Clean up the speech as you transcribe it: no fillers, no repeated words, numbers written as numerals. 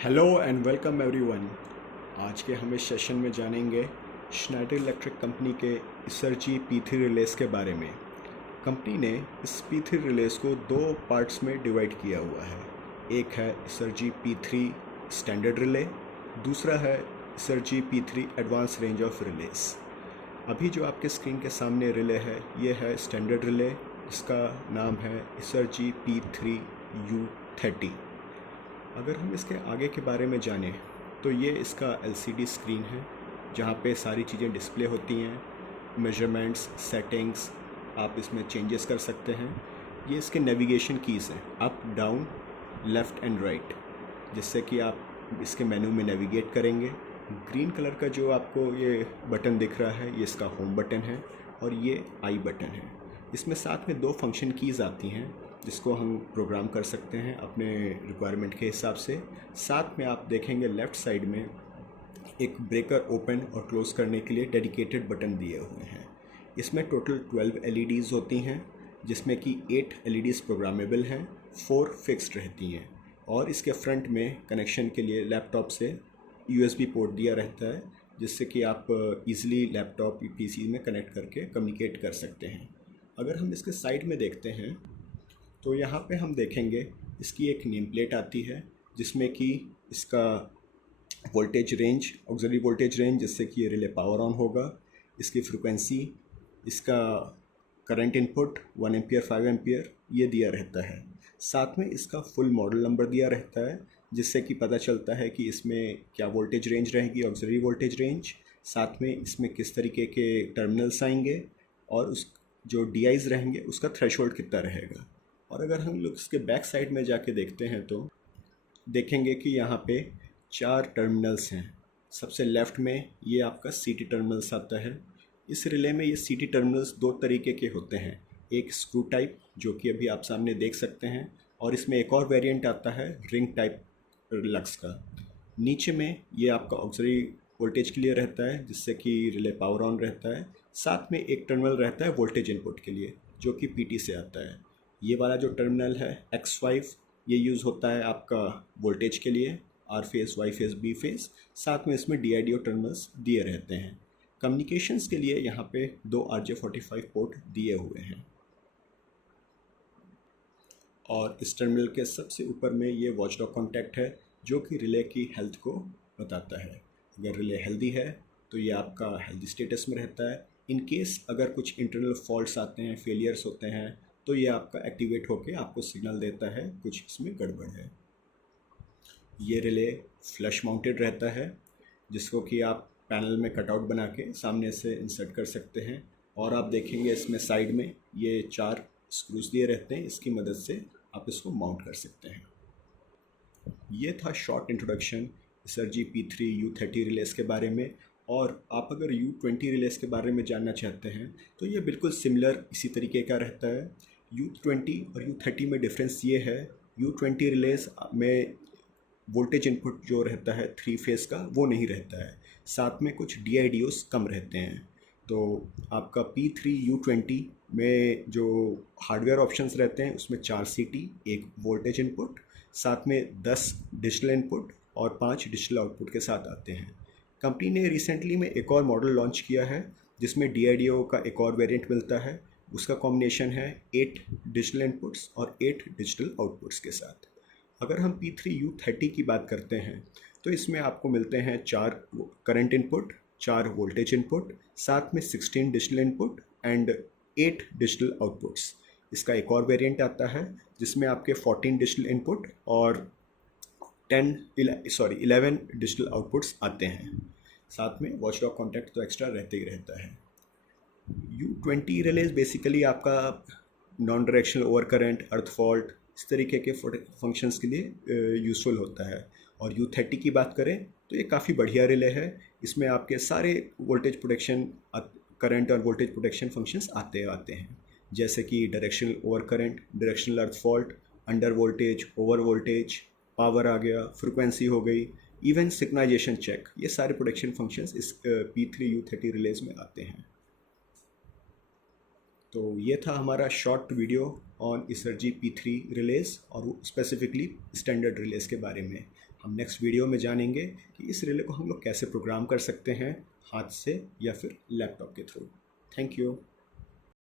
Hello and welcome everyone. आज के हम इस सेशन में जानेंगे श्नाइडर इलेक्ट्रिक कंपनी के इसरजी P3 रिलेस के बारे में। कंपनी ने इस P3 रिलेस को दो पार्ट्स में डिवाइड किया हुआ है। एक है इसरजी P3 स्टैंडर्ड रिले, दूसरा है इसरजी P3 एडवांस रेंज ऑफ रिलेस। अभी जो आपके स्क्रीन के सामने रिले है ये है स्टैंडर्ड रिले, इसका नाम है इसरजी P3U30। अगर हम इसके आगे के बारे में जानें तो ये इसका LCD स्क्रीन है जहाँ पे सारी चीज़ें डिस्प्ले होती हैं, मेजरमेंट्स, सेटिंग्स आप इसमें चेंजेस कर सकते हैं। ये इसके नेविगेशन कीज़ हैं, up, down, left and right, जिससे कि आप इसके मेनू में नेविगेट करेंगे। ग्रीन कलर का जो आपको ये बटन दिख रहा है ये इसका होम बटन है और ये आई बटन है। इसमें साथ में दो फंक्शन कीज़ आती हैं जिसको हम प्रोग्राम कर सकते हैं अपने रिक्वायरमेंट के हिसाब से। साथ में आप देखेंगे लेफ़्ट साइड में एक ब्रेकर ओपन और क्लोज़ करने के लिए डेडिकेटेड बटन दिए हुए हैं। इसमें टोटल 12 LEDs होती हैं जिसमें कि 8 LEDs प्रोग्रामेबल हैं, 4 फिक्स्ड रहती हैं। और इसके फ्रंट में कनेक्शन के लिए लैपटॉप से USB पोर्ट दिया रहता है जिससे कि आप इजीली लैपटॉप PC में कनेक्ट करके कम्युनिकेट कर सकते हैं। अगर हम इसके साइड में देखते हैं तो यहाँ पे हम देखेंगे इसकी एक नेम प्लेट आती है जिसमें कि इसका voltage range, auxiliary voltage range, जिससे कि ये रिले पावर ऑन होगा, इसकी फ्रिक्वेंसी, इसका करंट इनपुट 1 एम्पियर 5 एम्पियर ये दिया रहता है। साथ में इसका फुल मॉडल नंबर दिया रहता है जिससे कि पता चलता है कि इसमें क्या वोल्टेज रेंज रहेगी, ऑक्सिलरी वोल्टेज रेंज, साथ में इसमें किस तरीके के टर्मिनल्स आएंगे और उस जो DIs रहेंगे उसका थ्रेशोल्ड कितना रहेगा। और अगर हम लोग इसके बैक साइड में जाके देखते हैं तो देखेंगे कि यहाँ पे 4 टर्मिनल्स हैं। सबसे लेफ़्ट में ये आपका CT टर्मिनल्स आता है। इस रिले में ये CT टर्मिनल्स दो तरीके के होते हैं, एक स्क्रू टाइप जो कि अभी आप सामने देख सकते हैं, और इसमें एक और वेरिएंट आता है रिंग टाइप लक्स का। नीचे में ये आपका ऑक्सिलरी वोल्टेज के लिए रहता है जिससे कि रिले पावर ऑन रहता है। साथ में एक टर्मिनल रहता है वोल्टेज इनपुट के लिए जो कि PT से आता है। ये वाला जो टर्मिनल है X5 ये यूज़ होता है आपका वोल्टेज के लिए, R face, Y face, B face. साथ में इसमें DIDO टर्मिनल्स दिए रहते हैं। कम्युनिकेशंस के लिए यहाँ पे दो RJ45 पोर्ट दिए हुए हैं। और इस टर्मिनल के सबसे ऊपर में ये वॉचडॉग कॉन्टैक्ट है जो कि रिले की हेल्थ को बताता है। अगर रिले हेल्दी है तो ये आपका हेल्दी स्टेटस में रहता है। इन केस अगर कुछ इंटरनल फॉल्ट्स आते हैं, फेलियर्स होते हैं, तो ये आपका एक्टिवेट होके आपको सिग्नल देता है कुछ इसमें गड़बड़ है। ये रिले फ्लश माउंटेड रहता है जिसको कि आप पैनल में कटआउट बना के सामने से इंसर्ट कर सकते हैं। और आप देखेंगे इसमें साइड में ये 4 स्क्रूज दिए रहते हैं, इसकी मदद से आप इसको माउंट कर सकते हैं। ये था शॉर्ट इंट्रोडक्शन इसरजी P3U30 रिलेस के बारे में। और आप अगर U20 रिलेस के बारे में जानना चाहते हैं तो ये बिल्कुल सिमिलर इसी तरीके का रहता है। U20 और U30 में डिफरेंस ये है, U20 रिलेस में वोल्टेज इनपुट जो रहता है 3 फेस का वो नहीं रहता है, साथ में कुछ DIDOs कम रहते हैं। तो आपका P3U20 में जो हार्डवेयर ऑप्शंस रहते हैं उसमें 4 CT, एक वोल्टेज इनपुट, साथ में 10 डिजिटल इनपुट और 5 डिजिटल आउटपुट के साथ आते हैं। कंपनी ने रिसेंटली में एक और मॉडल लॉन्च किया है जिसमें DIDO का एक और वेरिएंट मिलता है। उसका कॉम्बिनेशन है 8 डिजिटल इनपुट्स और 8 डिजिटल आउटपुट्स के साथ। अगर हम P3U30 की बात करते हैं तो इसमें आपको मिलते हैं 4 करंट इनपुट, 4 वोल्टेज इनपुट, साथ में 16 digital input and 8 digital outputs. इसका एक और वेरिएंट आता है जिसमें आपके 14 डिजिटल इनपुट और 11 डिजिटल आउटपुट्स आते हैं। साथ में वॉचडॉग कॉन्टैक्ट तो एक्स्ट्रा रहते ही रहता है। U20 रिलेज बेसिकली आपका नॉन डायरेक्शनल ओवर करंट, अर्थ फॉल्ट, इस तरीके के फंक्शंस के लिए यूज़फुल होता है। और U30 की बात करें तो ये काफ़ी बढ़िया रिले है। इसमें आपके सारे वोल्टेज प्रोटेक्शन, करंट और वोल्टेज प्रोटेक्शन फंक्शंस आते हैं, जैसे कि directional over current, directional earth fault, under voltage, over voltage, power आ गया, फ्रिक्वेंसी हो गई, इवन सिग्नलाइजेशन चेक, ये सारे प्रोटेक्शन फंक्शंस इस P3U30 रिलेज में आते हैं। तो ये था हमारा short video on Easergy P3 relays और स्पेसिफिकली स्टैंडर्ड रिलेज के बारे में। हम नेक्स्ट वीडियो में जानेंगे कि इस रिले को हम लोग कैसे प्रोग्राम कर सकते हैं, हाथ से या फिर लैपटॉप के थ्रू। Thank you.